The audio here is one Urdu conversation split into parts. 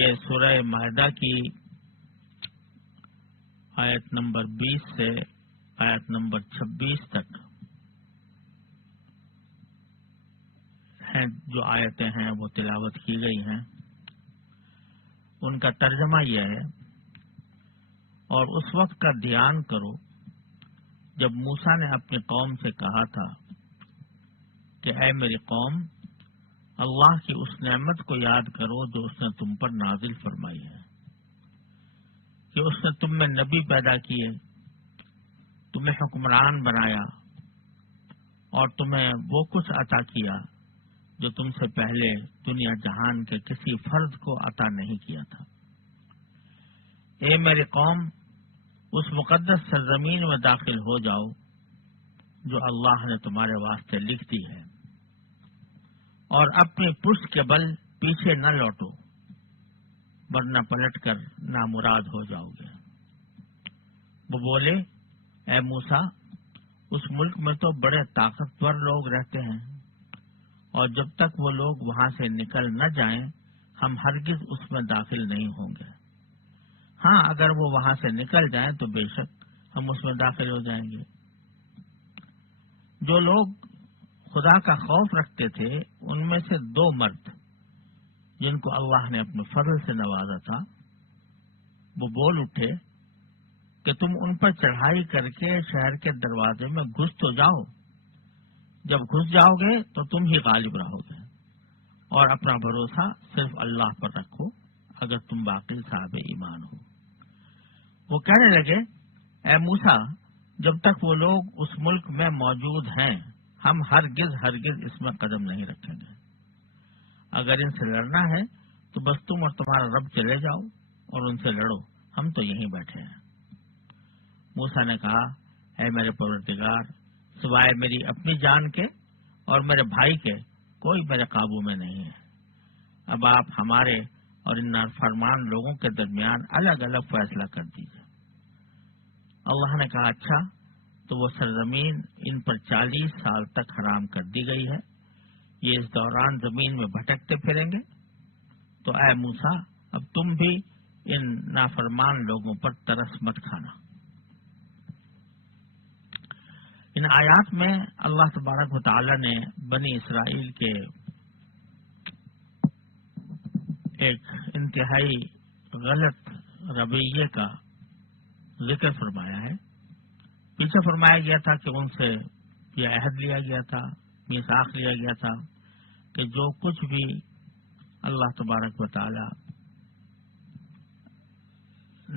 یہ سورہ مائدہ کی آیت نمبر 20 سے آیت نمبر 26 تک ہیں جو آیتیں ہیں وہ تلاوت کی گئی ہیں، ان کا ترجمہ یہ ہے، اور اس وقت کا دھیان کرو جب موسیٰ نے اپنی قوم سے کہا تھا کہ اے میری قوم، اللہ کی اس نعمت کو یاد کرو جو اس نے تم پر نازل فرمائی ہے، کہ اس نے تم میں نبی پیدا کیے، تمہیں حکمران بنایا اور تمہیں وہ کچھ عطا کیا جو تم سے پہلے دنیا جہان کے کسی فرد کو عطا نہیں کیا تھا۔ اے میری قوم، اس مقدس سرزمین میں داخل ہو جاؤ جو اللہ نے تمہارے واسطے لکھ دی ہے، اور اپنی پشت کے بل پیچھے نہ لوٹو، ورنہ پلٹ کر نامراد ہو جاؤ گے۔ وہ بولے، اے موسیٰ، اس ملک میں تو بڑے طاقتور لوگ رہتے ہیں، اور جب تک وہ لوگ وہاں سے نکل نہ جائیں ہم ہرگز اس میں داخل نہیں ہوں گے۔ ہاں، اگر وہ وہاں سے نکل جائیں تو بے شک ہم اس میں داخل ہو جائیں گے۔ جو لوگ خدا کا خوف رکھتے تھے ان میں سے 2 مرد جن کو اللہ نے اپنے فضل سے نوازا تھا، وہ بول اٹھے کہ تم ان پر چڑھائی کر کے شہر کے دروازے میں گھس تو جاؤ، جب گھس جاؤ گے تو تم ہی غالب رہو گے، اور اپنا بھروسہ صرف اللہ پر رکھو اگر تم باقی صاحب ایمان ہو۔ وہ کہنے لگے، اے موسیٰ، جب تک وہ لوگ اس ملک میں موجود ہیں ہم ہرگز اس میں قدم نہیں رکھیں گے۔ اگر ان سے لڑنا ہے تو بس تم اور تمہارا رب چلے جاؤ اور ان سے لڑو، ہم تو یہیں بیٹھے ہیں۔ موسیٰ نے کہا، اے میرے پروردگار، سوائے میری اپنی جان کے اور میرے بھائی کے کوئی میرے قابو میں نہیں ہے۔ اب آپ ہمارے اور ان نافرمان لوگوں کے درمیان الگ الگ فیصلہ کر دیجیے۔ اللہ نے کہا، اچھا، تو وہ سرزمین ان پر 40 سال تک حرام کر دی گئی ہے، یہ اس دوران زمین میں بھٹکتے پھریں گے۔ تو اے موسیٰ، اب تم بھی ان نافرمان لوگوں پر ترس مت کھانا۔ ان آیات میں اللہ تبارک و تعالی نے بنی اسرائیل کے ایک انتہائی غلط رویے کا ذکر فرمایا ہے۔ پیچھے فرمایا گیا تھا کہ ان سے یہ عہد لیا گیا تھا، میثاق لیا گیا تھا کہ جو کچھ بھی اللہ تبارک و تعالی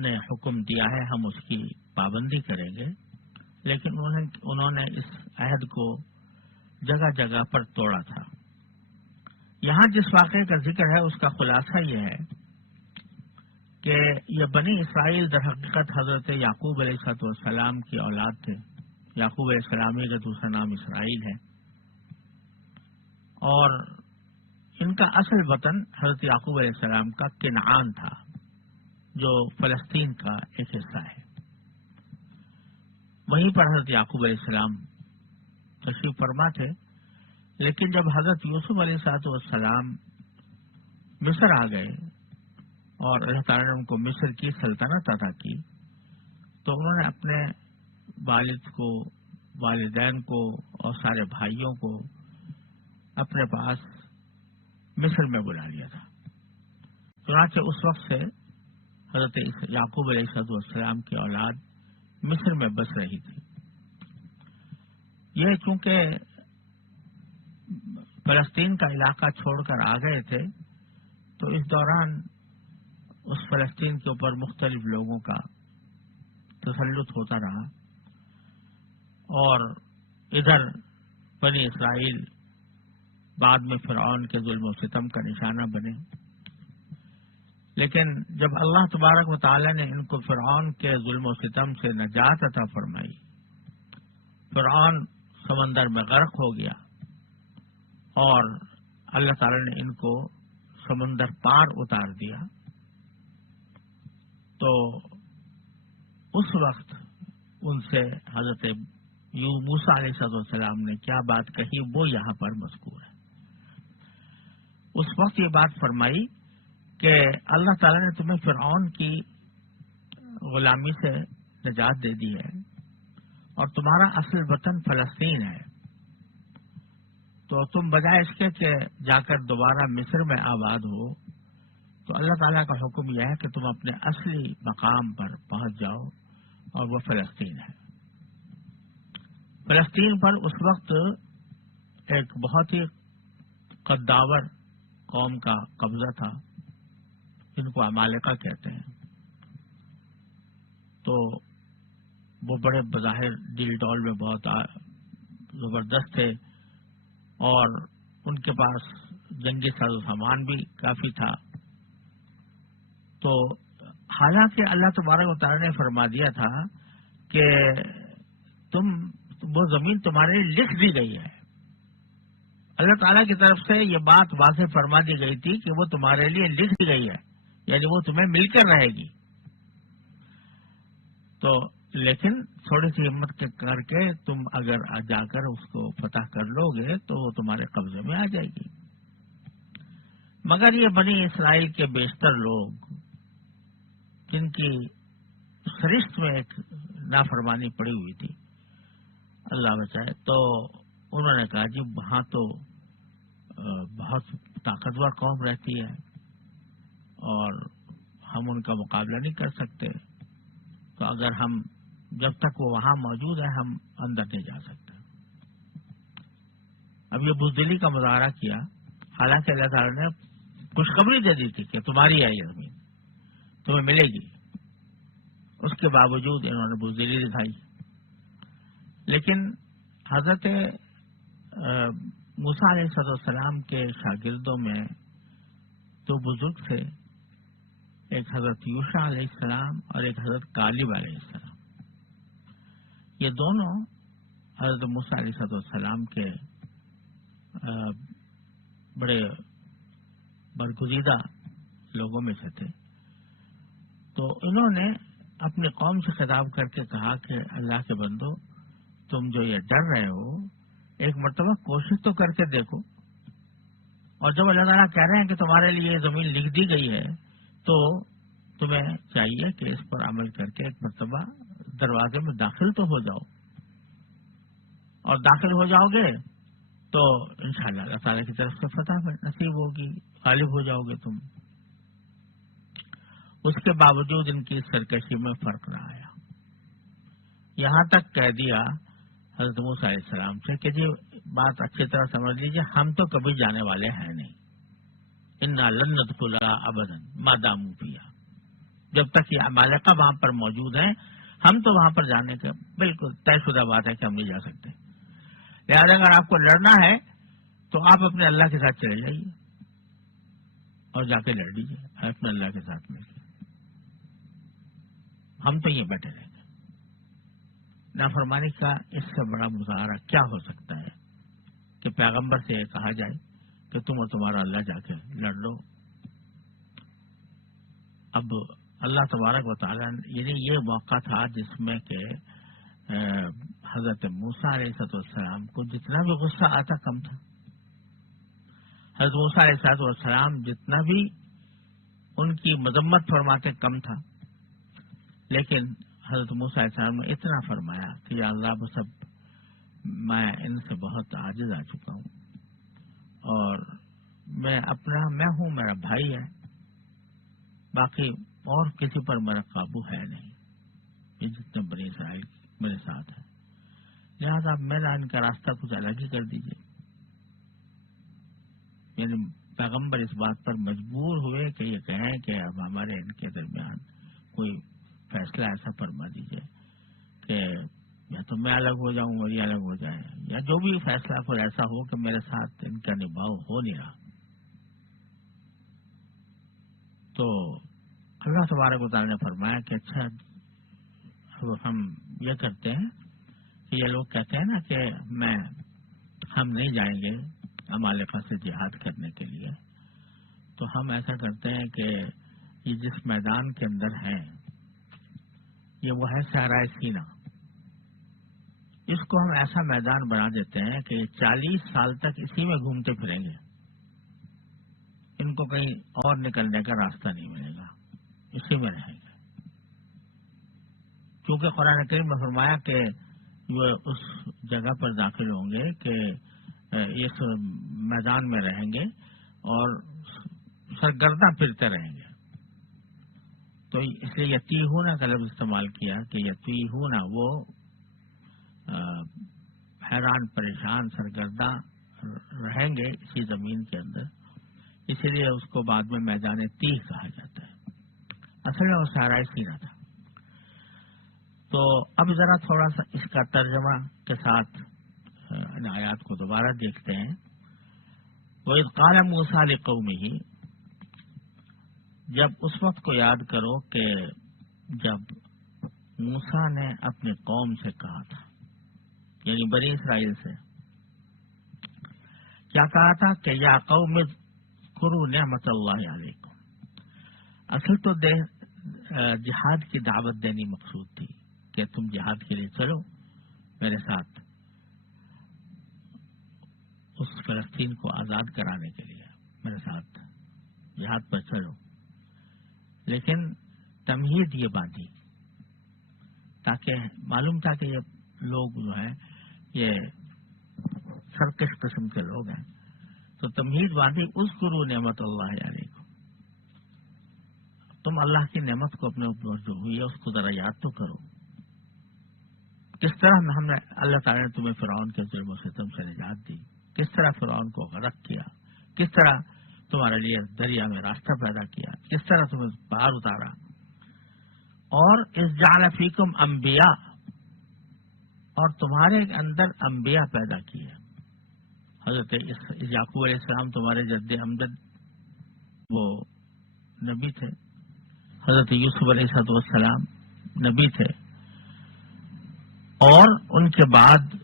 نے حکم دیا ہے ہم اس کی پابندی کریں گے، لیکن انہوں نے اس عہد کو جگہ جگہ پر توڑا تھا۔ یہاں جس واقعے کا ذکر ہے اس کا خلاصہ یہ ہے کہ یہ بنی اسرائیل در حقیقت حضرت یعقوب علیہ السلام کی اولاد تھے۔ یعقوب علیہ السلام کا دوسرا نام اسرائیل ہے، اور ان کا اصل وطن حضرت یعقوب علیہ السلام کا کنعان تھا، جو فلسطین کا ایک حصہ ہے۔ وہیں پر حضرت یعقوب علیہ السلام تشریف فرما تھے، لیکن جب حضرت یوسف علیہ السلام مصر آ گئے اور اللہ تعالیٰ نے ان کو مصر کی سلطنت عطا کی، تو انہوں نے اپنے والد کو، والدین کو اور سارے بھائیوں کو اپنے پاس مصر میں بلا لیا تھا۔ چنانچہ اس وقت سے حضرت یعقوب علیہ السلام کی اولاد مصر میں بس رہی تھی۔ یہ چونکہ فلسطین کا علاقہ چھوڑ کر آ گئے تھے تو اس دوران اس فلسطین کے اوپر مختلف لوگوں کا تسلط ہوتا رہا، اور ادھر بنی اسرائیل بعد میں فرعون کے ظلم و ستم کا نشانہ بنے۔ لیکن جب اللہ تبارک و تعالی نے ان کو فرعون کے ظلم و ستم سے نجات عطا فرمائی، فرعون سمندر میں غرق ہو گیا اور اللہ تعالی نے ان کو سمندر پار اتار دیا، تو اس وقت ان سے حضرت موسیٰ علیہ السلام نے کیا بات کہی وہ یہاں پر مذکور ہے۔ اس وقت یہ بات فرمائی کہ اللہ تعالیٰ نے تمہیں فرعون کی غلامی سے نجات دے دی ہے اور تمہارا اصل وطن فلسطین ہے، تو تم بجائے اس کے کہ جا کر دوبارہ مصر میں آباد ہو، تو اللہ تعالیٰ کا حکم یہ ہے کہ تم اپنے اصلی مقام پر پہنچ جاؤ، اور وہ فلسطین ہے۔ فلسطین پر اس وقت ایک بہت ہی قداور قوم کا قبضہ تھا، جن کو عمالقہ کہتے ہیں۔ تو وہ بڑے بظاہر ڈیل ڈول میں بہت زبردست تھے، اور ان کے پاس جنگی ساز و سامان بھی کافی تھا۔ تو حالانکہ اللہ تبارک و تعالیٰ نے فرما دیا تھا کہ وہ زمین تمہارے لیے لکھ دی گئی ہے، اللہ تعالیٰ کی طرف سے یہ بات واضح فرما دی گئی تھی کہ وہ تمہارے لیے لکھ دی گئی ہے، یعنی وہ تمہیں مل کر رہے گی۔ تو لیکن تھوڑی سی ہمت کر کے تم اگر جا کر اس کو فتح کر لو گے تو وہ تمہارے قبضے میں آ جائے گی۔ مگر یہ بنی اسرائیل کے بیشتر لوگ، جن کی سرشت میں ایک نافرمانی پڑی ہوئی تھی، اللہ بچائے، تو انہوں نے کہا جی وہاں تو بہت طاقتور قوم رہتی ہے اور ہم ان کا مقابلہ نہیں کر سکتے، تو اگر ہم جب تک وہ وہاں موجود ہے ہم اندر نہیں جا سکتے۔ اب یہ بزدلی کا مظاہرہ کیا، حالانکہ اللہ تعالیٰ نے خوشخبری دے دی تھی کہ تمہاری ہے یہ زمین، تمہیں ملے گی، اس کے باوجود انہوں نے بزدلی دکھائی۔ لیکن حضرت موسیٰ علیہ السلام کے شاگردوں میں دو بزرگ تھے، ایک حضرت یوشع علیہ السلام اور ایک حضرت کالب علیہ السلام۔ یہ دونوں حضرت موسیٰ علیہ السلام کے بڑے برگزیدہ لوگوں میں سے تھے۔ تو انہوں نے اپنی قوم سے خطاب کر کے کہا کہ اللہ کے بندو، تم جو یہ ڈر رہے ہو، ایک مرتبہ کوشش تو کر کے دیکھو، اور جب اللہ تعالیٰ کہہ رہے ہیں کہ تمہارے لیے یہ زمین لکھ دی گئی ہے تو تمہیں چاہیے کہ اس پر عمل کر کے ایک مرتبہ دروازے میں داخل تو ہو جاؤ، اور داخل ہو جاؤ گے تو انشاءاللہ اللہ تعالیٰ کی طرف سے فتح نصیب ہوگی، غالب ہو جاؤ گے تم۔ اس کے باوجود ان کی سرکشی میں فرق نہ آیا، یہاں تک کہہ دیا حضرت موسیٰ علیہ السلام سے کہ جی بات اچھی طرح سمجھ لیجیے، ہم تو کبھی جانے والے ہیں نہیں، انا لن ندخلها ابدا ما داموا فیہا، جب تک یہ عمالقہ وہاں پر موجود ہیں ہم تو وہاں پر جانے کا بالکل طے شدہ بات ہے کہ ہم نہیں جا سکتے۔ لہٰذا اگر آپ کو لڑنا ہے تو آپ اپنے اللہ کے ساتھ چلے جائیے اور جا کے لڑ لیجیے اپنے اللہ کے ساتھ مل کے، ہم تو یہ بیٹھے رہیں گے۔ نافرمانی کا اس سے بڑا مظاہرہ کیا ہو سکتا ہے کہ پیغمبر سے یہ کہا جائے کہ تم اور تمہارا اللہ جا کے لڑ لو۔ اب اللہ تبارک و تعالیٰ یعنی یہ موقع تھا جس میں کہ حضرت موسیٰ علیہ السلام کو جتنا بھی غصہ آتا کم تھا، حضرت موسیٰ علیہ السلام جتنا بھی ان کی مذمت فرماتے کم تھا، لیکن حضرت موسیٰ علیہ السلام نے اتنا فرمایا کہ یا اللہ وہ سب میں ان سے بہت عاجز آ چکا ہوں، اور میں ہوں، میرا بھائی ہے، باقی اور کسی پر میرا قابو ہے نہیں، یہ جتنے بنی اسرائیل میرے ساتھ ہے، لہٰذا میرا ان کا راستہ کچھ الگ ہی کر دیجیے۔ یعنی پیغمبر اس بات پر مجبور ہوئے کہ یہ کہیں کہ اب ہمارے ان کے درمیان کوئی فیصلہ ایسا فرما دیجیے کہ یا تو میں الگ ہو جاؤں اور یہ الگ ہو جائے، یا جو بھی فیصلہ کوئی ایسا ہو کہ میرے ساتھ ان کا نبھاؤ ہو نہیں رہا۔ تو اللہ تبارک و تعالیٰ نے فرمایا کہ اچھا ہم یہ کرتے ہیں کہ یہ لوگ کہتے ہیں نا کہ ہم نہیں جائیں گے عمالقہ سے جہاد کرنے کے لیے، تو ہم ایسا کرتے ہیں کہ یہ جس میدان کے اندر ہیں یہ وہ ہے صحرائے سینا، اس کو ہم ایسا میدان بنا دیتے ہیں کہ 40 سال تک اسی میں گھومتے پھریں گے، ان کو کہیں اور نکلنے کا راستہ نہیں ملے گا، اسی میں رہیں گے. کیونکہ قرآن کریم میں فرمایا کہ وہ اس جگہ پر داخل ہوں گے کہ اس میدان میں رہیں گے اور سرگرداں پھرتے رہیں گے. تو اس لیے یتیہون کا لفظ استعمال کیا کہ یتیہون وہ حیران پریشان سرگرداں رہیں گے اسی زمین کے اندر، اسی لیے اس کو بعد میں میدان تیہ کہا جاتا ہے. اصل میں وہ صحرائے سینا تھا. تو اب ذرا تھوڑا سا اس کا ترجمہ کے ساتھ ان آیات کو دوبارہ دیکھتے ہیں. وَإِذْ قَالَ مُوسَىٰ لِقَوْمِهِ، جب اس وقت کو یاد کرو کہ جب موسیٰ نے اپنی قوم سے کہا تھا، یعنی بنی اسرائیل سے کیا کہا تھا کہ یا قوم اذکروا نعمت اللہ علیکم. اصل تو جہاد کی دعوت دینی مقصود تھی کہ تم جہاد کے لیے چلو میرے ساتھ، اس فلسطین کو آزاد کرانے کے لیے میرے ساتھ جہاد پر چلو. لیکن تمہید یہ باندھی تاکہ معلوم تھا کہ یہ لوگ جو ہیں یہ سرکش قسم کے لوگ ہیں، تو تمہید باندھی اذکروا نعمت اللہ علیکم، تم اللہ کی نعمت کو اپنے اوپر جو ہوئی ہے اس کو ذرا یاد تو کرو. کس طرح ہم نے اللہ تعالیٰ نے تمہیں فرعون کے ظلم و ستم سے نجات دی، کس طرح فرعون کو غرق کیا، کس طرح تمہارے لیے دریا میں راستہ پیدا کیا، کس طرح تمہیں پار اتارا. اور اذ جعل فیکم انبیاء، اور تمہارے اندر انبیاء پیدا کیے. حضرت یعقوب علیہ السلام تمہارے جد امجد وہ نبی تھے، حضرت یوسف علیہ السلام نبی تھے، اور ان کے بعد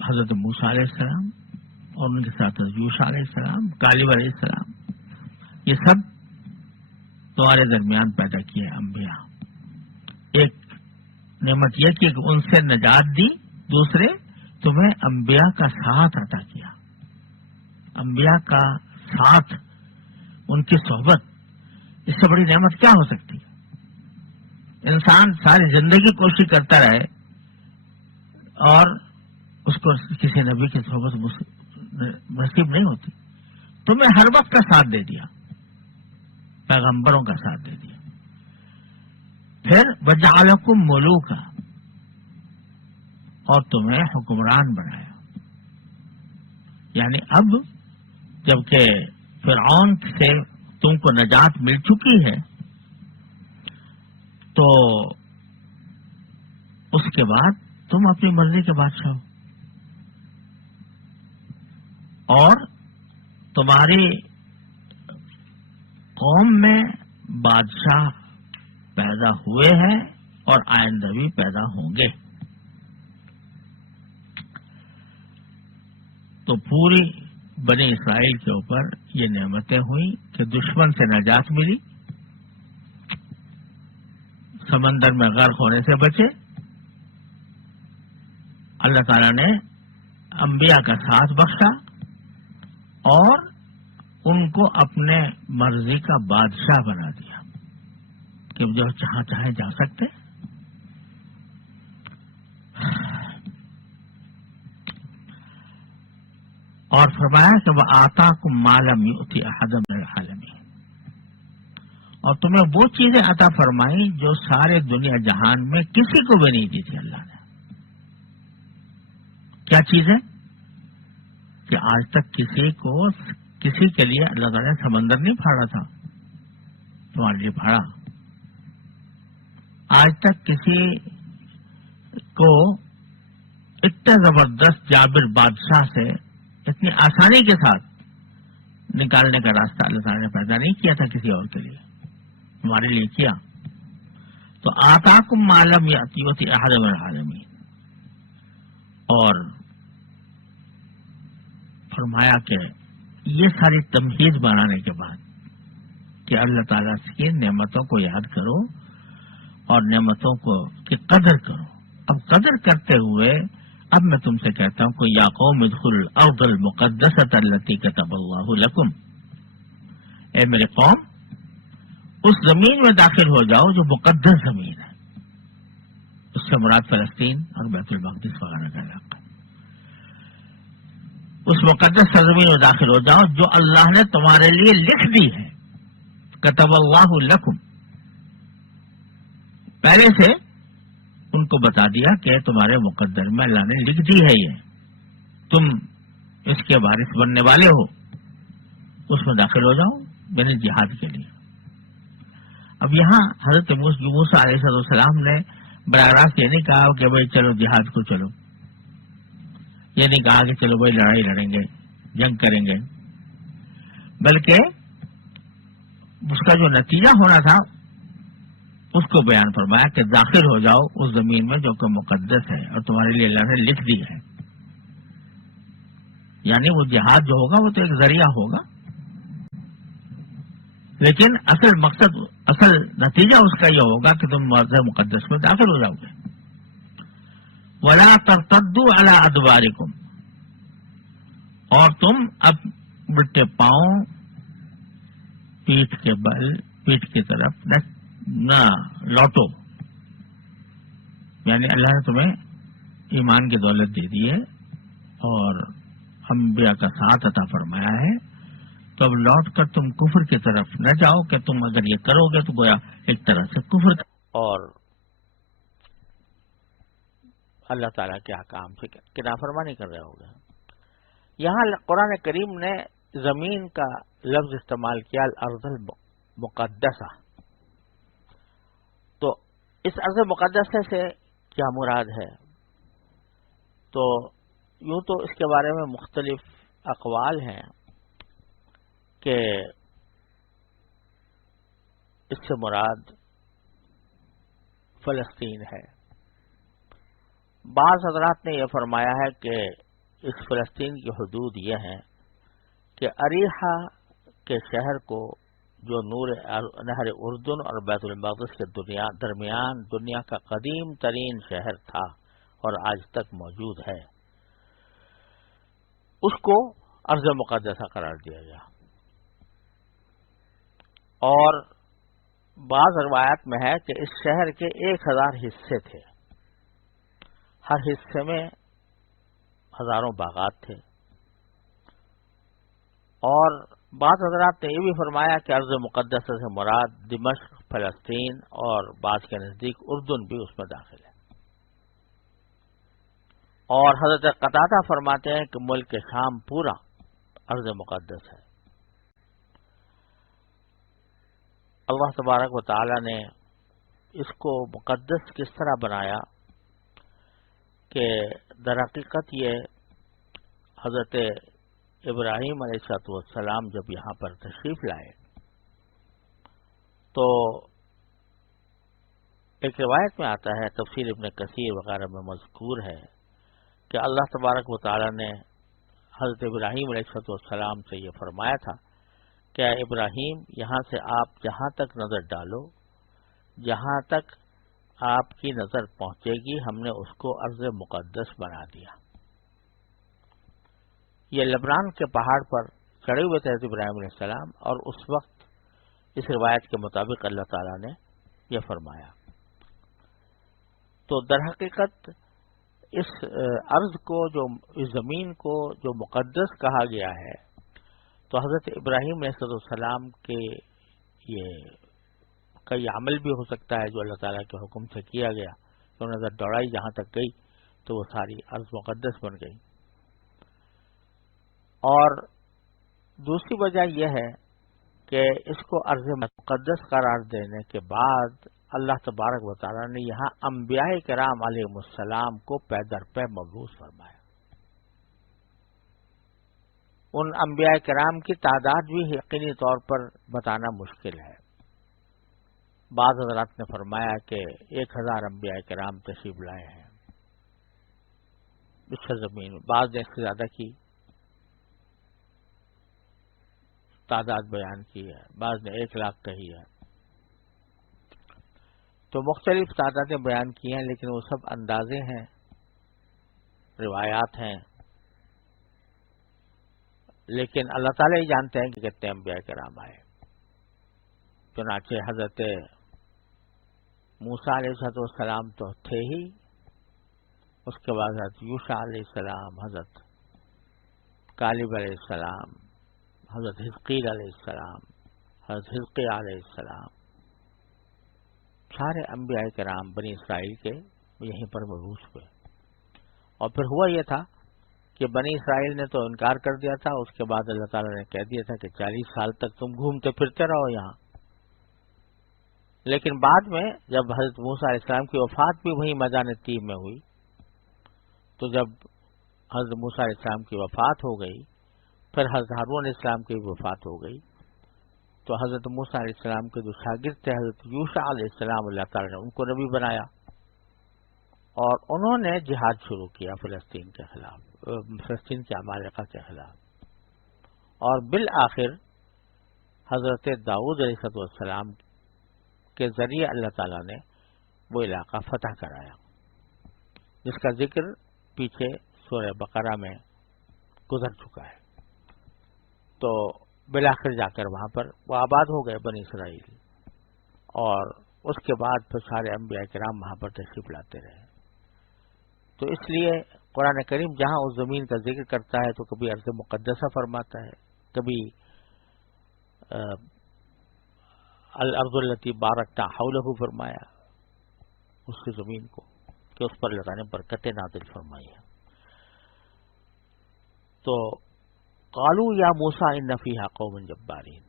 حضرت موسیٰ علیہ السلام اور ان کے ساتھ یوشع علیہ السلام، کالب علیہ السلام، یہ سب تمہارے درمیان پیدا کیے انبیاء. ایک نعمت یہ کہ ان سے نجات دی، دوسرے تمہیں انبیاء کا ساتھ عطا کیا. انبیاء کا ساتھ، ان کی صحبت، اس سے بڑی نعمت کیا ہو سکتی ہے؟ انسان ساری زندگی کوشش کرتا رہے اور اس کو کسی نبی کی صحبت نصیب نہیں ہوتی. تمہیں ہر وقت کا ساتھ دے دیا، پیغمبروں کا ساتھ دے دیا. پھر وجعلکم ملوکا، اور تمہیں حکمران بنایا. یعنی اب جبکہ فرعون سے تم کو نجات مل چکی ہے تو اس کے بعد تم اپنی مرضی کے بادشاہ ہو، اور تمہاری قوم میں بادشاہ پیدا ہوئے ہیں اور آئندہ بھی پیدا ہوں گے. تو پوری بنی اسرائیل کے اوپر یہ نعمتیں ہوئیں کہ دشمن سے نجات ملی، سمندر میں غرق ہونے سے بچے، اللہ تعالیٰ نے انبیاء کا ساتھ بخشا اور ان کو اپنے مرضی کا بادشاہ بنا دیا کہ جو جہاں چاہے جا سکتے. اور فرمایا کہ وہ آتاکم ما لم یؤت احدا من العالمین، اور تمہیں وہ چیزیں عطا فرمائیں جو سارے دنیا جہان میں کسی کو بھی نہیں دی تھی اللہ نے. کیا چیز ہے؟ کہ آج تک کسی کے لیے اللہ تعالیٰ نے سمندر نہیں پھاڑا تھا، تمہارے لیے پھاڑا. آج تک کسی کو اتنا زبردست جابر بادشاہ سے اتنی آسانی کے ساتھ نکالنے کا راستہ اللہ تعالیٰ نے پیدا نہیں کیا تھا کسی اور کے لیے، ہمارے لیے کیا. تو آتاکم ما لم یأت احد من العالمین. اور فرمایا کہ یہ ساری تمہید بنانے کے بعد کہ اللہ تعالیٰ کی نعمتوں کو یاد کرو اور نعمتوں کی قدر کرو. اب قدر کرتے ہوئے اب میں تم سے کہتا ہوں کہ یا قوم ادخلوا الارض المقدسۃ التي كتب اللہ لكم، اے میرے قوم اس زمین میں داخل ہو جاؤ جو مقدس زمین ہے. اس سے مراد فلسطین اور بیت المقدس وغیرہ کا علاقہ. اس مقدس سرزمین میں داخل ہو جاؤ جو اللہ نے تمہارے لیے لکھ دی ہے. کتب اللہ لکم، پہلے سے ان کو بتا دیا کہ تمہارے مقدر میں اللہ نے لکھ دی ہے، یہ تم اس کے وارث بننے والے ہو، اس میں داخل ہو جاؤ یعنی جہاد کے لیے. اب یہاں حضرت موسیٰ علیہ السلام نے براہ راست یہ نہیں کہا کہ بھائی چلو جہاد کو چلو، یہ نہیں کہا کہ چلو بھائی لڑائی لڑیں گے، جنگ کریں گے، بلکہ اس کا جو نتیجہ ہونا تھا اس کو بیان فرمایا کہ داخل ہو جاؤ اس زمین میں جو کہ مقدس ہے اور تمہارے لیے اللہ نے لکھ دی ہے. یعنی وہ جہاد جو ہوگا وہ تو ایک ذریعہ ہوگا، لیکن اصل مقصد، اصل نتیجہ اس کا یہ ہوگا کہ تم مرض مقدس میں داخل ہو جاؤ گے. وَلَا تَرْتَدُّوا عَلَىٰ أَدْبَارِكُمْ، اور تم اب الٹے پاؤں پیٹھ کی طرف نہ لوٹو. یعنی اللہ نے تمہیں ایمان کی دولت دے دی ہے اور انبیاء کا ساتھ عطا فرمایا ہے، تو اب لوٹ کر تم کفر کی طرف نہ جاؤ کہ تم اگر یہ کرو گے تو گویا ایک طرح سے کفر اور اللہ تعالیٰ کے احکام سے نافرمانی کر رہے ہوگے. یہاں قرآن کریم نے زمین کا لفظ استعمال کیا الارض المقدسہ. تو اس ارض مقدسہ سے کیا مراد ہے؟ تو یوں تو اس کے بارے میں مختلف اقوال ہیں کہ اس سے مراد فلسطین ہے. بعض حضرات نے یہ فرمایا ہے کہ اس فلسطین کی حدود یہ ہیں کہ اریحہ کے شہر کو جو نہر اردن اور بیت المقدس کے درمیان دنیا کا قدیم ترین شہر تھا اور آج تک موجود ہے، اس کو ارض مقدسہ قرار دیا گیا. اور بعض روایات میں ہے کہ اس شہر کے 1000 حصے تھے، ہر حصے میں ہزاروں باغات تھے. اور بعض حضرات نے یہ بھی فرمایا کہ ارض مقدسہ سے مراد دمشق، فلسطین اور بعض کے نزدیک اردن بھی اس میں داخل ہے. اور حضرت قتادہ فرماتے ہیں کہ ملک شام پورا ارض مقدس ہے. اللہ تبارک و تعالی نے اس کو مقدس کس طرح بنایا کہ در حقیقت یہ حضرت ابراہیم علیہ السلام جب یہاں پر تشریف لائے تو ایک روایت میں آتا ہے، تفسیر ابن کثیر وغیرہ میں مذکور ہے کہ اللہ تبارک و تعالی نے حضرت ابراہیم علیہ السلام سے یہ فرمایا تھا کہ ابراہیم یہاں سے آپ جہاں تک نظر ڈالو، جہاں تک آپ کی نظر پہنچے گی ہم نے اس کو ارض مقدس بنا دیا. یہ لبنان کے پہاڑ پر چڑھے ہوئے تھے ابراہیم علیہ السلام، اور اس وقت اس روایت کے مطابق اللہ تعالیٰ نے یہ فرمایا. تو در حقیقت اس ارض کو، جو اس زمین کو جو مقدس کہا گیا ہے، تو حضرت ابراہیم علیہ السلام کے یہ کئی عمل بھی ہو سکتا ہے جو اللہ تعالیٰ کے حکم سے کیا گیا، تو نظر دوڑائی جہاں تک گئی تو وہ ساری ارض مقدس بن گئی. اور دوسری وجہ یہ ہے کہ اس کو ارض مقدس قرار دینے کے بعد اللہ تبارک و تعالیٰ نے یہاں انبیاء کرام علیہ السلام کو پے در پے مبعوث فرمایا. ان انبیاء کرام کی تعداد بھی یقینی طور پر بتانا مشکل ہے. بعض حضرات نے فرمایا کہ 1000 انبیاء کرام تشریف لائے ہیں اس سرزمین میں، بعض نے اس سے زیادہ کی تعداد بیان کی ہے، بعض نے 1 لاکھ کہی ہے. تو مختلف تعدادیں بیان کی ہیں، لیکن وہ سب اندازے ہیں، روایات ہیں، لیکن اللہ تعالیٰ ہی جانتے ہیں کہ کتنے انبیاء کرام آئے. چنانچہ حضرت موسیٰ علیہ السلام تو تھے ہی، اس کے بعد حضرت یوشع علیہ السلام، حضرت کالب علیہ السلام، حضرت حزقیل علیہ السلام، حضرت حزقیہ علیہ السلام، سارے انبیاء کرام بنی اسرائیل کے یہیں پر مبعوث ہوئے. اور پھر ہوا یہ تھا کہ بنی اسرائیل نے تو انکار کر دیا تھا، اس کے بعد اللہ تعالیٰ نے کہہ دیا تھا کہ 40 سال تک تم گھومتے پھرتے رہو یہاں. لیکن بعد میں جب حضرت موسیٰ علیہ السلام کی وفات بھی وہیں میدان طیب میں ہوئی، تو جب حضرت موسیٰ علیہ السلام کی وفات ہو گئی، پھر حضرت ہارون علیہ السلام کی وفات ہو گئی، تو حضرت موسیٰ علیہ السلام کے جو شاگرد تھے حضرت یوشع علیہ السلام، اللہ تعالیٰ نے ان کو نبی بنایا، اور انہوں نے جہاد شروع کیا فلسطین کے خلاف، فلسطین کے عمالقہ کے خلاف. اور بالآخر حضرت داؤد علیہ السلام کے ذریعے اللہ تعالیٰ نے وہ علاقہ فتح کرایا، جس کا ذکر پیچھے سورہ بقرہ میں گزر چکا ہے. تو بالآخر جا کر وہاں پر وہ آباد ہو گئے بنی اسرائیل، اور اس کے بعد پھر سارے انبیاء کرام وہاں پر تشریف لاتے رہے. تو اس لیے قرآن کریم جہاں اس زمین کا ذکر کرتا ہے تو کبھی ارض مقدسہ فرماتا ہے، کبھی الارض التی بارکنا حولہ فرمایا، اس کی زمین کو کہ اس پر اللہ تعالیٰ نے برکتیں نازل فرمائی ہیں. تو قالوا یا موسیٰ ان فیہا قوم جبارین،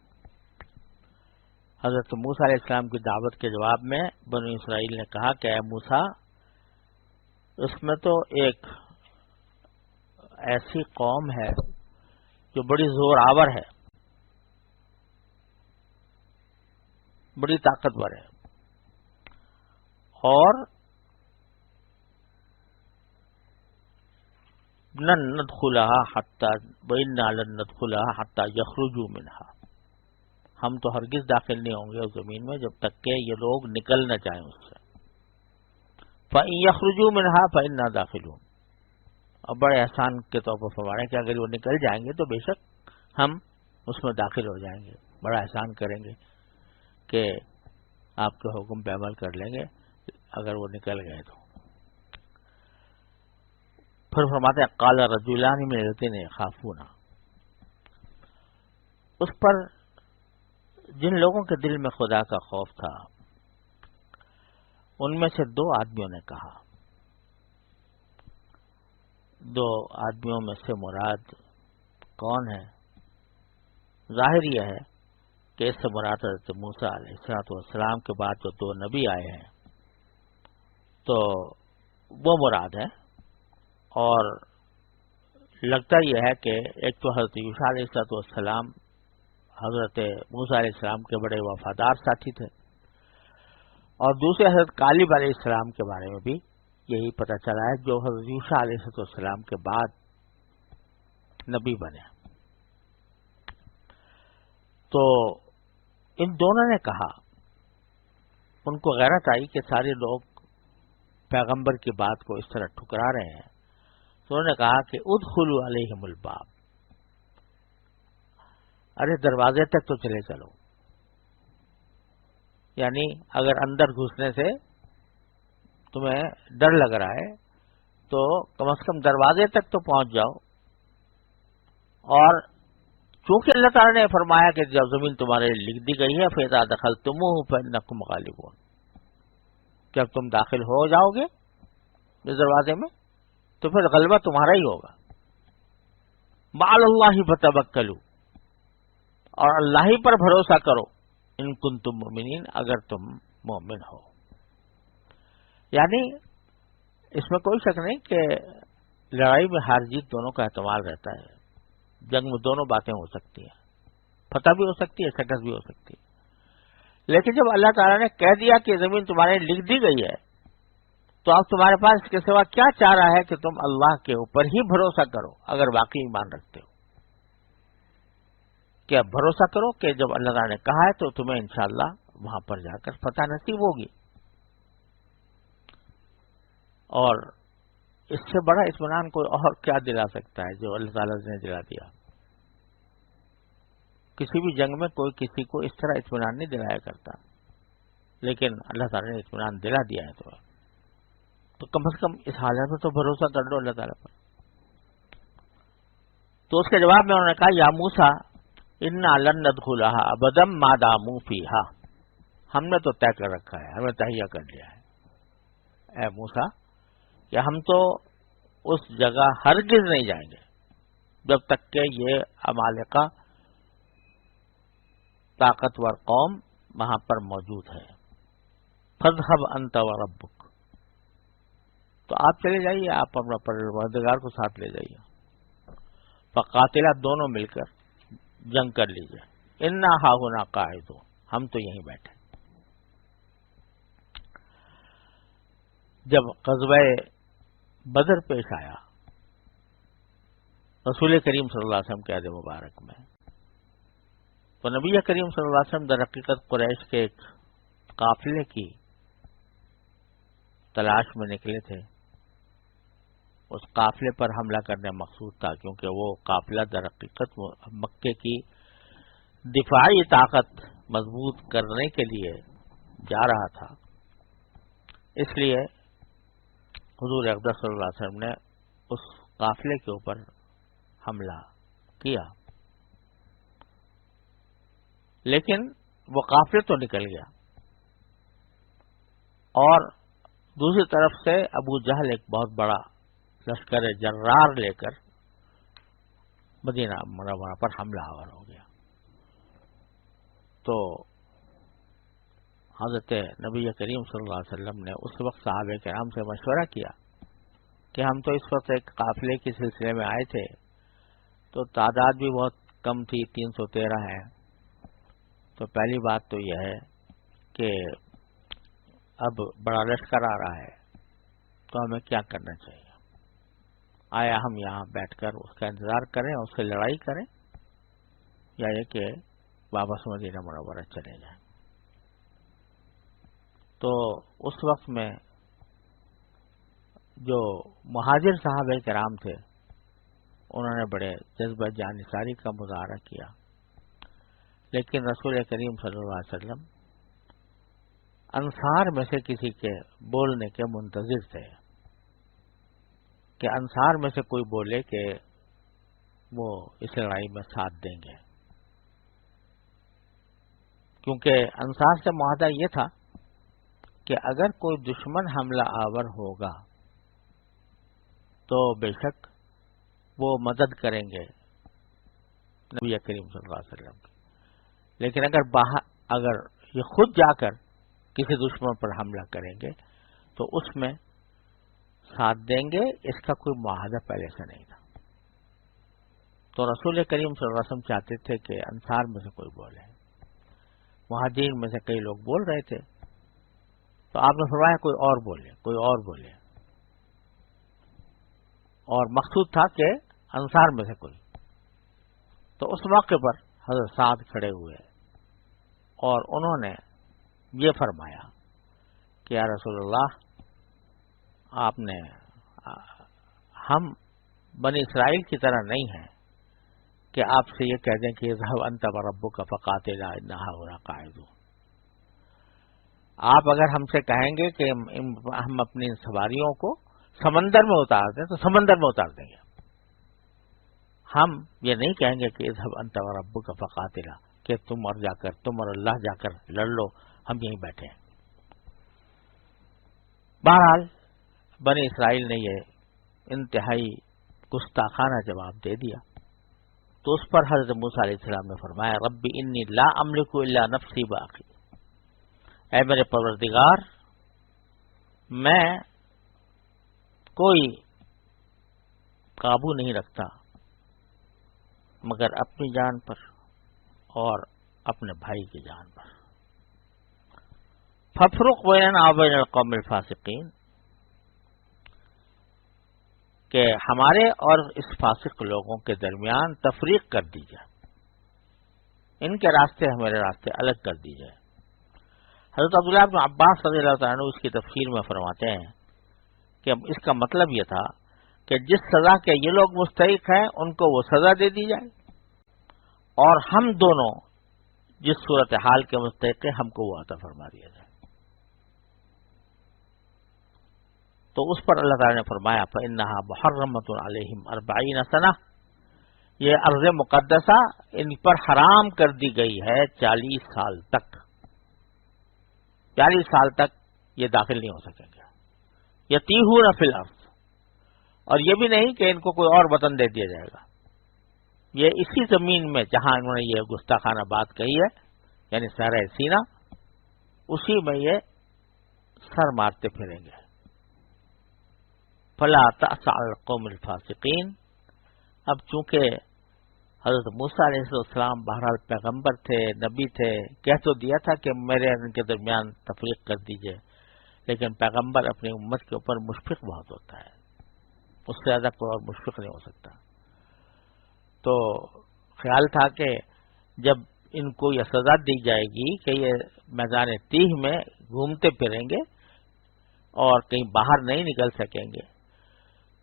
حضرت موسیٰ علیہ السلام کی دعوت کے جواب میں بنی اسرائیل نے کہا کہ اے موسیٰ، اس میں تو ایک ایسی قوم ہے جو بڑی زور آور ہے، بڑی طاقتور ہے، اور لن ندخلها حتى وإنا لن ندخلها حتى يخرجوا منها، ہم تو ہرگز داخل نہیں ہوں گے اس زمین میں جب تک کہ یہ لوگ نکل نہ جائیں اس سے. فإن يخرجوا منها فإنا داخلون، اب بڑے احسان کے طور پر فرما رہے ہیں کہ اگر وہ نکل جائیں گے تو بے شک ہم اس میں داخل ہو جائیں گے، بڑا احسان کریں گے کہ آپ کے حکم پہ عمل کر لیں گے اگر وہ نکل گئے تو. پھر فرماتے ہیں قال رجلان من الذین یخافون، اس پر جن لوگوں کے دل میں خدا کا خوف تھا ان میں سے دو آدمیوں نے کہا. دو آدمیوں میں سے مراد کون ہے؟ ظاہر یہ ہے کہ اس سے مراد حضرت موسیٰ علیہ السلام کے بعد جو دو نبی آئے ہیں تو وہ مراد ہے. اور لگتا یہ ہے کہ ایک تو حضرت یوشع علیہ السلام حضرت موسیٰ علیہ السلام کے بڑے وفادار ساتھی تھے، اور دوسرے حضرت کالب علیہ السلام کے بارے میں بھی یہی پتہ چلا ہے جو حضرت یوشع علیہ السلام کے بعد نبی بنے. تو ان دونوں نے کہا، ان کو غیرت آئی کہ سارے لوگ پیغمبر کی بات کو اس طرح ٹھکرا رہے ہیں، تو انہوں نے کہا کہ ادخلوا علیہم الباب، ارے دروازے تک تو چلے چلو، یعنی اگر اندر گھسنے سے تمہیں ڈر لگ رہا ہے تو کم از کم دروازے تک تو پہنچ جاؤ. اور چونکہ اللہ تعالیٰ نے فرمایا کہ جب زمین تمہارے لکھ دی گئی ہے فَإِذَا دَخَلْتُمُوهُ فَإِنَّكُمْ غَالِبُونَ، جب تم داخل ہو جاؤ گے اس دروازے میں تو پھر غلبہ تمہارا ہی ہوگا. وَعَلَى اللَّهِ فَتَوَكَّلُوا، اور اللہ ہی پر بھروسہ کرو، ان کنتم مؤمنین، اگر تم مومن ہو. یعنی اس میں کوئی شک نہیں کہ لڑائی میں ہار جیت دونوں کا احتمال رہتا ہے، جنگ میں دونوں باتیں ہو سکتی ہیں، فتح بھی ہو سکتی ہے، شکست بھی ہو سکتی ہے. لیکن جب اللہ تعالیٰ نے کہہ دیا کہ زمین تمہارے لکھ دی گئی ہے تو اب تمہارے پاس اس کے سوا کیا چاہ رہا ہے کہ تم اللہ کے اوپر ہی بھروسہ کرو اگر واقعی ایمان رکھتے ہو. کہ اب بھروسہ کرو کہ جب اللہ تعالیٰ نے کہا ہے تو تمہیں انشاءاللہ وہاں پر جا کر فتح نصیب ہوگی. اور اس سے بڑا اطمینان کوئی اور کیا دلا سکتا ہے جو اللہ تعالیٰ نے دلا دیا کسی بھی جنگ میں کوئی کسی کو اس طرح اطمینان نہیں دلایا کرتا، لیکن اللہ تعالیٰ نے اطمینان دلا دیا ہے تو کم از کم اس حالت میں تو بھروسہ کر لو اللہ تعالیٰ پر۔ تو اس کے جواب میں انہوں نے کہا یا موسیٰ انا لن ندخلها ابدا ما داموا فیہا، ہم نے تو طے کر رکھا ہے، ہمیں تہیہ کر لیا ہے اے موسیٰ کہ ہم تو اس جگہ ہرگز نہیں جائیں گے جب تک کہ یہ عمالقہ طاقتور قوم وہاں پر موجود ہے۔ فاذهب انت وربک، تو آپ چلے جائیے، آپ اپنا پروردگار کو ساتھ لے جائیے، فقاتلا، دونوں مل کر جنگ کر لیجیے، انا ہاہنا قاعدون، ہم تو یہیں بیٹھے۔ جب غزوہ بدر پیش آیا رسول کریم صلی اللہ علیہ وسلم کے عہد مبارک میں، تو نبی کریم صلی اللہ علیہ وسلم در حقیقت قریش کے ایک قافلے کی تلاش میں نکلے تھے۔ اس قافلے پر حملہ کرنے مقصود تھا، کیونکہ وہ قافلہ در حقیقت مکے کی دفاعی طاقت مضبوط کرنے کے لیے جا رہا تھا۔ اس لیے حضور اقدس صلی اللہ علیہ وسلم نے اس قافلے کے اوپر حملہ کیا، لیکن وہ قافلے تو نکل گیا، اور دوسری طرف سے ابو جہل ایک بہت بڑا لشکر جرار لے کر مدینہ منورہ پر حملہ آور ہو گیا۔ تو حضرت نبی کریم صلی اللہ علیہ وسلم نے اس وقت صحابہ کرام سے مشورہ کیا کہ ہم تو اس وقت ایک قافلے کے سلسلے میں آئے تھے، تو تعداد بھی بہت کم تھی، 313 ہے۔ تو پہلی بات تو یہ ہے کہ اب بڑا لشکر آ رہا ہے، تو ہمیں کیا کرنا چاہیے؟ آیا ہم یہاں بیٹھ کر اس کا انتظار کریں، اس سے لڑائی کریں، یا یہ کہ واپس مدینہ منورہ چلے جائیں؟ تو اس وقت میں جو مہاجر صحابہ کرام تھے انہوں نے بڑے جذبہ جانثاری کا مظاہرہ کیا، لیکن رسول کریم صلی اللہ علیہ وسلم انصار میں سے کسی کے بولنے کے منتظر تھے کہ انصار میں سے کوئی بولے کہ وہ اس لڑائی میں ساتھ دیں گے، کیونکہ انصار سے معاہدہ یہ تھا کہ اگر کوئی دشمن حملہ آور ہوگا تو بے شک وہ مدد کریں گے نبی کریم صلی اللہ علیہ وسلم کی، لیکن اگر یہ خود جا کر کسی دشمن پر حملہ کریں گے تو اس میں ساتھ دیں گے، اس کا کوئی معاہدہ پہلے سے نہیں تھا۔ تو رسول کریم صلی اللہ علیہ وسلم چاہتے تھے کہ انصار میں سے کوئی بولے، مہاجرین میں سے کئی لوگ بول رہے تھے، تو آپ نے فرمایا کوئی اور بولے، اور مقصود تھا کہ انصار میں سے کوئی۔ تو اس موقع پر حضرت سعد کھڑے ہوئے اور انہوں نے یہ فرمایا کہ یا رسول اللہ، آپ نے ہم بنی اسرائیل کی طرح نہیں ہیں کہ آپ سے یہ کہہ دیں کہ اذهب انت وربک فقاتلا انا هاهنا قاعدون۔ آپ اگر ہم سے کہیں گے کہ ہم اپنی سواریوں کو سمندر میں اتار دیں تو سمندر میں اتار دیں گے، ہم یہ نہیں کہیں گے کہ اذهب انت وربک فقاتلا، کہ تم اور اللہ جا کر لڑ لو، ہم یہیں بیٹھے ہیں۔ بہرحال بنی اسرائیل نے یہ انتہائی گستاخانہ جواب دے دیا، تو اس پر حضرت موسیٰ علیہ السلام نے فرمایا رب انی لا املک الا نفسی باقی، اے میرے پروردگار، میں کوئی قابو نہیں رکھتا مگر اپنی جان پر اور اپنے بھائی کی جان پر۔ فافرق بیننا وبین القوم الفاسقین، کہ ہمارے اور اس فاسق لوگوں کے درمیان تفریق کر دی جائے، ان کے راستے ہمارے راستے الگ کر دی جائے۔ حضرت عبداللہ بن عباس رضی اللہ تعالیٰ عنہ اس کی تفسیر میں فرماتے ہیں کہ اس کا مطلب یہ تھا کہ جس سزا کے یہ لوگ مستحق ہیں ان کو وہ سزا دے دی جائے، اور ہم دونوں جس صورتحال کے مستحق ہم کو وہ عطا فرما دیا جائے. تو اس پر اللہ تعالیٰ نے فرمایا فَإِنَّهَا مُحَرَّمَةٌ عَلَيْهِمْ 40 سنہ، یہ ارض مقدسہ ان پر حرام کر دی گئی ہے 40 سال تک. 40 سال تک یہ داخل نہیں ہو سکیں گے. یتیہون فی الارض، اور یہ بھی نہیں کہ ان کو کوئی اور وطن دے دیا جائے گا. یہ اسی زمین میں جہاں انہوں نے یہ گستاخانہ بات کہی ہے، یعنی صحرائے سینا، اسی میں یہ سر مارتے پھریں گے. فلا تأس علی القوم الفاسقین. اب چونکہ حضرت موسیٰ علیہ السلام بہرحال پیغمبر تھے، نبی تھے، کہہ تو دیا تھا کہ میرے ان کے درمیان تفریق کر دیجئے، لیکن پیغمبر اپنی امت کے اوپر مشفق بہت ہوتا ہے، اس سے زیادہ کوئی اور مشفق نہیں ہو سکتا. تو خیال تھا کہ جب ان کو یہ سزا دی جائے گی کہ یہ میدان تیہ میں گھومتے پھریں گے اور کہیں باہر نہیں نکل سکیں گے،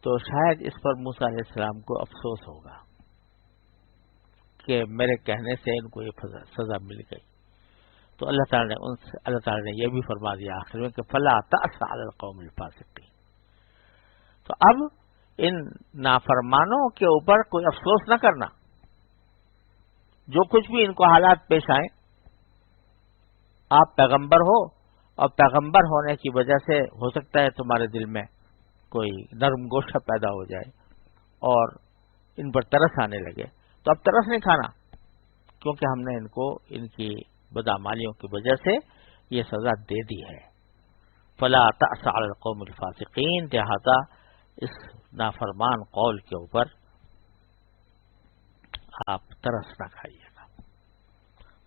تو شاید اس پر موسیٰ علیہ السلام کو افسوس ہوگا کہ میرے کہنے سے ان کو یہ سزا مل گئی. تو اللہ تعالیٰ نے یہ بھی فرما دیا آخر میں کہ فلا تأس علی القوم الفاسقین. تو اب ان نافرمانوں کے اوپر کوئی افسوس نہ کرنا. جو کچھ بھی ان کو حالات پیش آئیں، آپ پیغمبر ہو اور پیغمبر ہونے کی وجہ سے ہو سکتا ہے تمہارے دل میں کوئی نرم گوشہ پیدا ہو جائے اور ان پر ترس آنے لگے، تو اب ترس نہیں کھانا، کیونکہ ہم نے ان کو ان کی بدعمالیوں کی وجہ سے یہ سزا دے دی ہے. فلا تأس علی القوم الفاسقین. لہذا اس نافرمان قول کے اوپر آپ ترس نہ کھائیے گا.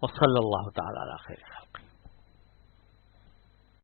وصلی اللہ تعالی علی خیر.